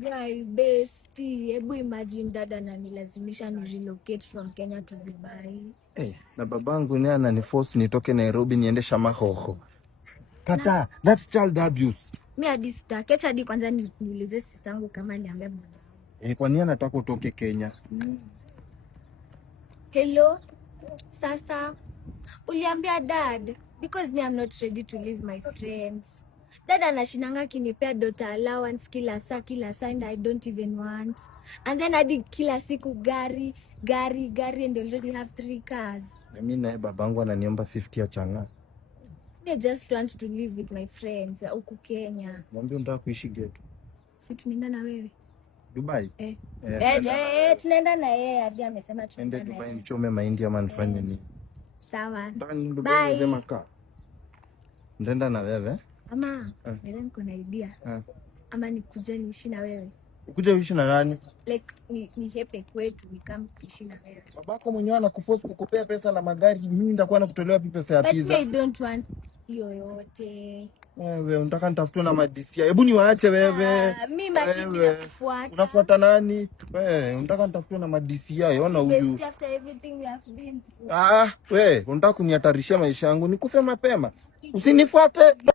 Guy, bestie, hebu imagine dada ananilazimisha ni relocate from Kenya to Dubai. Na babangu ni ananiforce nitoke Nairobi niende Shamahoho. Kata, that's child abuse. Mimi hadi sitaki. Acha hadi kwanza niulize sistangu kama niambia mwana. Kwa nini anataka utoke Kenya? Hello? Sasa uliambia dad because me I'm not ready to leave my friends. Dad anashinanga kinipea daughter allowance kila saa and I don't even want. And then hadi kila siku gari and already have 3 cars. Na mimi naye babangu ananiomba 50 ya changa. I just want to live with my friends huku Kenya. Mwambie unataka kuishi ghetto. Si tunaenda na wewe Dubai? Tunaenda na yeye hadi amesema tunaenda na Dubai nichome mahindi ama nifanye nini? Sawa. Dubai nisema kaa. Ndenda na wewe? Ama, niko na idea. Ama nikuje niishi na wewe. Ukuje uishi na nani? Like ni hepe kwetu nikam kuishi na wewe. Babako mwenyewe anakuforce kukupea pesa na magari, mimi nitakuwa nakutolea pesa ya pizza. But I don't want yoyote. Wewe unataka nitafutwe na madisia. Hebu niwaache wewe. Mimi machini nakufuata. Unafuata nani? Wewe unataka nitafutwe na madisia. Ona huyu. After everything we have been through. Wewe unataka kunihatarishia maisha yangu nikufe mapema. Usinifuate.